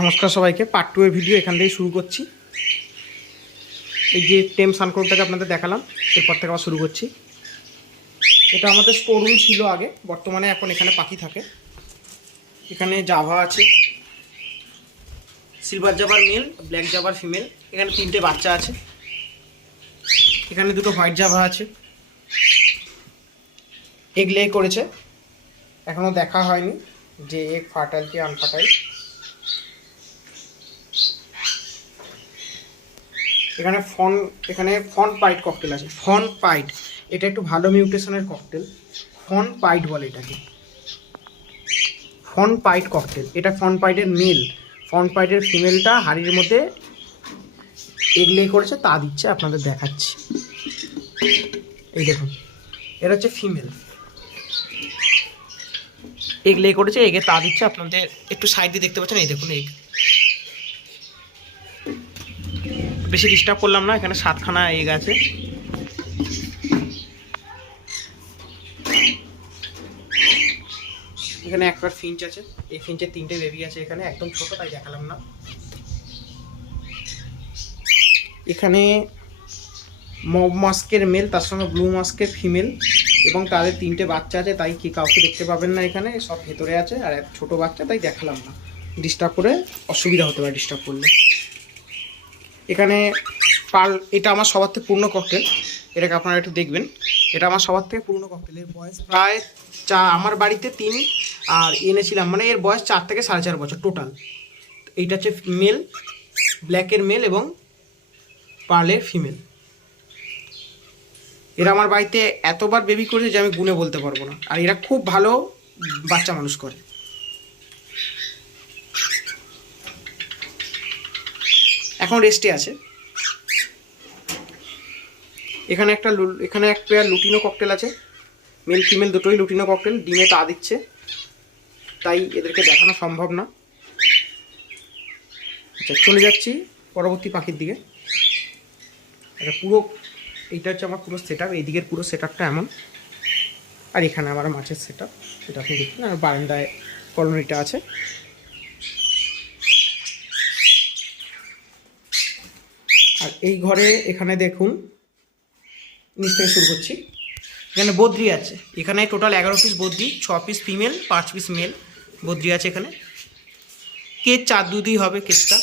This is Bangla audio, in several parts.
নমস্কার সবাইকে। পার্ট 2 এর ভিডিও এখান থেকে শুরু করছি। এই যে টেম সানকোরটাকে আপনাদের দেখালাম, এরপর থেকে আবার শুরু করছি। এটা আমাদের স্টোররুম ছিল আগে, বর্তমানে এখন এখানে পাখি থাকে। এখানে জাভা আছে, সিলভার জাভার মেল, ব্ল্যাক জাভার ফিমেল। এখানে 3টে বাচ্চা আছে। এখানে 2টো হোয়াইট জাভা আছে। এগ লে করেছে, এখনও দেখা হয়নি যে এগ ফার্টাইল কি আনফার্টাইল। এখানে ফন পাইট ককটেল আছে। ফন পাইট এটা একটু ভালো মিউটেশনের ককটেল। ফন পাইট বলে এটাকে, ফন পাইট ককটেল। এটা ফন পাইটের মেল, ফন পাইটের ফিমেলটা হাড়ির মধ্যে এগ লে করেছে, তা দিচ্ছে, আপনাদের দেখাচ্ছি। এই দেখুন, এটা হচ্ছে ফিমেল, এগ লে করেছে, এগে তা দিচ্ছে। আপনাদের একটু সাইড দিয়ে দেখতে পাচ্ছেন, এই দেখুন এগ। বেশি ডিস্টার্ব করলাম না, এখানে 7খানা এগ আছে। এখানে একটা ফিঞ্চ আছে, এই ফিঞ্চের 3টে বেবি আছে এখানে, একদম ছোট তাই দেখালাম না। এখানে মব মাস্কের মেল, তার সঙ্গে ব্লু মাস্কের ফিমেল, এবং তাদের 3টে বাচ্চা আছে, তাই কি কাউকে দেখতে পাবেন না এখানে, সব ভেতরে আছে। আর এক ছোটো বাচ্চা, তাই দেখালাম না, ডিস্টার্ব করে অসুবিধা হতে পারে ডিস্টার্ব করলে। এখানে এটা আমার সবার থেকে পূর্ণ ককটেল, এটাকে আপনারা একটু দেখবেন। এটা আমার সবার থেকে পূর্ণ ককটেলের বয়স প্রায় আমার বাড়িতে 3 আর এনেছিলাম, মানে এর বয়স 4 থেকে 4.5 বছর টোটাল। এইটা হচ্ছে মেল, ব্ল্যাকের মেল এবং পার্লের ফিমেল। এরা আমার বাড়িতে এতবার বেবি করেছে যে আমি গুণে বলতে পারবো না। আর এরা খুব ভালো বাচ্চা মানুষ করে। এখন রেস্টে আছে। এখানে এক পেয়ার লুটিনো ককটেল আছে, মেল ফিমেল দুটোই লুটিনো ককটেল, ডিমে তা দিচ্ছে, তাই এদেরকে দেখানো সম্ভব না। আচ্ছা, চলে যাচ্ছি পরবর্তী পাখির দিকে। এইটা হচ্ছে আমার পুরো সেট আপ, এই দিকের পুরো সেট আপটা এমন। আর এখানে আমার মাছের সেট আপ, এটা আপনি দেখুন। আর বারান্দায় কলোনিটা আছে। আর এই ঘরে এখানে দেখুন, নিচ থেকে শুরু করছি। এখানে বদ্রি আছে, এখানে টোটাল 11 পিস বদ্রি, 6 পিস ফিমেল, 5 পিস মেল বদ্রি আছে এখানে। কেজ 4 দুধই হবে কেজটা।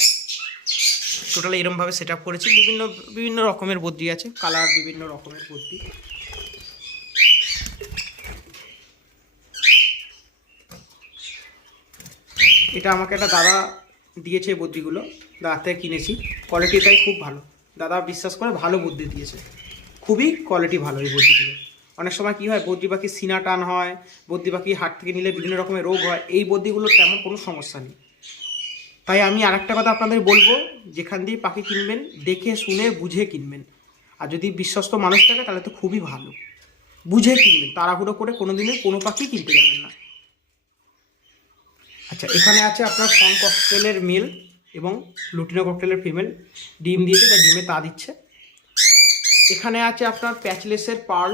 টোটাল এরমভাবে সেট আপ করেছি। বিভিন্ন রকমের বদ্রি আছে, কালার বিভিন্ন রকমের বদ্রি। এটা আমাকে একটা দাদা দিয়েছে, বদ্রিগুলো দাদা থেকে কিনেছি। কোয়ালিটিটাই খুব ভালো, দাদা বিশ্বাস করে ভালো বুদ্ধি দিয়েছে, খুবই কোয়ালিটি ভালো এই বদ্রিগুলো। অনেক সময় কী হয়, বদ্রি পাখি সিনা টান হয়, বদ্রি পাখি হাট থেকে নিলে বিভিন্ন রকমের রোগ হয়, এই বদ্রিগুলোর তেমন কোনো সমস্যা নেই। তাই আমি আরেকটা কথা আপনাদের বলবো, যেখান দিয়ে পাখি কিনবেন দেখে শুনে বুঝে কিনবেন। আর যদি বিশ্বস্ত মানুষ থাকে তাহলে তো খুবই ভালো, বুঝে কিনবেন, তাড়াহুড়ো করে কোনো দিনে কোনো পাখি কিনতে যাবেন না। আচ্ছা, এখানে আছে আপনার ফন ককটেলের মেল এবং লুটিনো ককটেলের ফিমেল, ডিম দিয়েছে, তাই ডিমে তা দিচ্ছে। এখানে আছে আপনার প্যাচলেসের পার্ল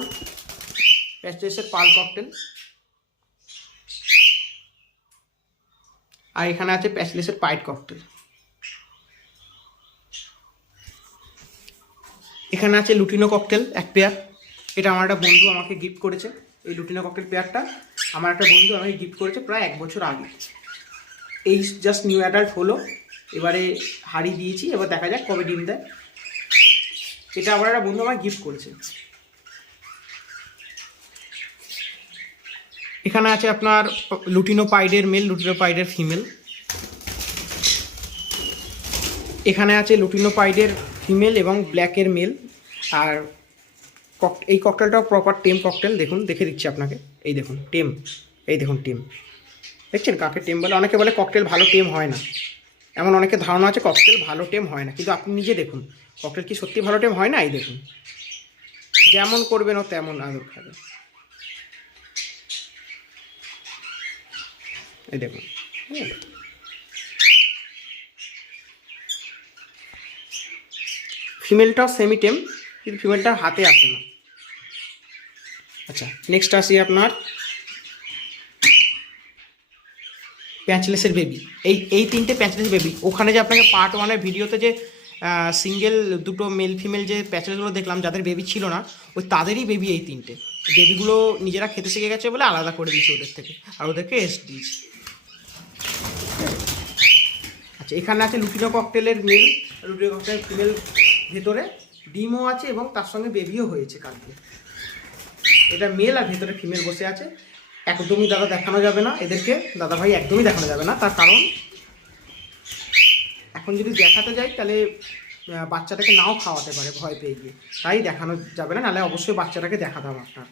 ককটেল। আর এখানে আছে প্যাচলেসের পাইট ককটেল। এখানে আছে লুটিনো ককটেল এক পেয়ার, এটা আমার একটা বন্ধু আমাকে গিফট করেছে। এই লুটিনো ককটেল পেয়ারটা আমার একটা বন্ধু আমাকে গিফট করেছে প্রায় 1 বছর আগে। এই জাস্ট নিউ অ্যাডাল্ট হলো, এবারে হাড়ি দিয়েছি, এবার দেখা যাক কবে ডিম দেয়। এটা আমার একটা বন্ধু আমাকে গিফট করেছে। এখানে আছে আপনার লুটিনো পাইডের মেল, লুটিনো পাইডের ফিমেল। এখানে আছে লুটিনো পাইডের ফিমেল এবং ব্ল্যাকের মেল। আর এই ককটেলটাও প্রপার টেম ককটেল, দেখুন দেখে দিচ্ছি আপনাকে। এই দেখুন টেম, এই দেখুন টেম, দেখছেন কাকে টেম বলে। অনেকে বলে ককটেল ভালো টেম হয় না, এমন অনেকে ধারণা আছে ককটেল ভালো টেম হয় না, কিন্তু আপনি নিজে দেখুন ককটেল কি সত্যি ভালো টেম হয় না। এই দেখুন, যেমন করবেন ও তেমন আদর খাবে। এই দেখুন, ফিমেলটাও সেমি টেম, কিন্তু ফিমেলটা হাতে আসে না। আচ্ছা, নেক্সট আসি আপনার প্যাঁচলেসের বেবি, এই তিনটে প্যাঁচলেসের বেবি। ওখানে যে আপনাকে পার্ট 1-এর ভিডিওতে যে সিঙ্গেল দুটো মেল ফিমেল যে প্যাঁচলেসগুলো দেখলাম যাদের বেবি ছিল না, ওই তাদেরই বেবি এই তিনটে। বেবিগুলো নিজেরা খেতে শিখে গেছে বলে আলাদা করে দিয়েছি ওদের থেকে, আর ওদেরকে এস্ট দিয়েছি। আচ্ছা, এখানে আছে লুটিনো ককটেলের মেল, লুটিনো ককটেলের ফিমেল, ভেতরে ডিমও আছে এবং তার সঙ্গে বেবিও হয়েছে কালকে। এটা মেল আর ভেতরে ফিমেল বসে আছে। একদমই দাদা দেখানো যাবে না এদেরকে, দাদা ভাই একদমই দেখানো যাবে না, তার কারণ এখন যদি দেখাতে যাই তাহলে বাচ্চাটাকে নাও খাওয়াতে পারে ভয় পেয়ে গিয়ে, তাই দেখানো যাবে না, নাহলে অবশ্যই বাচ্চাটাকে দেখাতে হবে আপনার।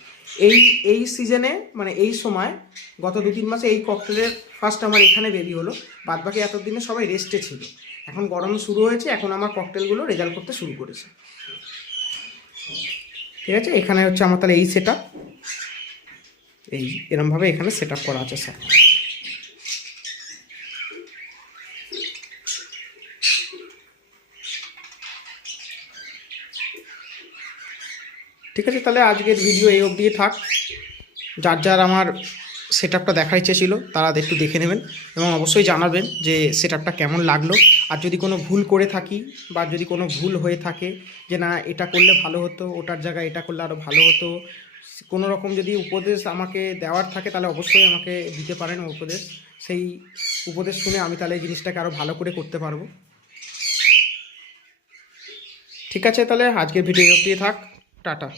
এই সিজনে মানে এই সময় গত 2-3 মাসে এই ককটেলের ফার্স্ট আমার এখানে বেবি হলো, বাদবাকি এতদিনে সবাই রেস্টে ছিল। এখন গরম শুরু হয়েছে, এখন আমার ককটেলগুলো রেজাল্ট করতে শুরু করেছে। ঠিক আছে, এখানে হচ্ছে আমার তাহলে এই সেট আপ, এই এরমভাবে এখানে সেট আপ করা আছে স্যার। ঠিক আছে, তাহলে আজকের ভিডিও এই অবধি থাক। যার যার আমার সেট আপটা দেখার ইচ্ছে ছিল তারা একটু দেখে নেবেন এবং অবশ্যই জানাবেন যে সেট আপটা কেমন লাগলো। আর যদি কোনো ভুল করে থাকি বা যদি কোনো ভুল হয়ে থাকে যে না এটা করলে ভালো হতো, ওটার জায়গায় এটা করলে আরও ভালো হতো, কোনো রকম যদি উপদেশ আমাকে দেওয়ার থাকে তাহলে অবশ্যই আমাকে দিতে পারেন উপদেশ। সেই উপদেশ শুনে আমি তাহলে এই জিনিসটাকে আরও ভালো করে করতে পারবো। ঠিক আছে, তাহলে আজকের ভিডিও অবধি থাক, টাটা।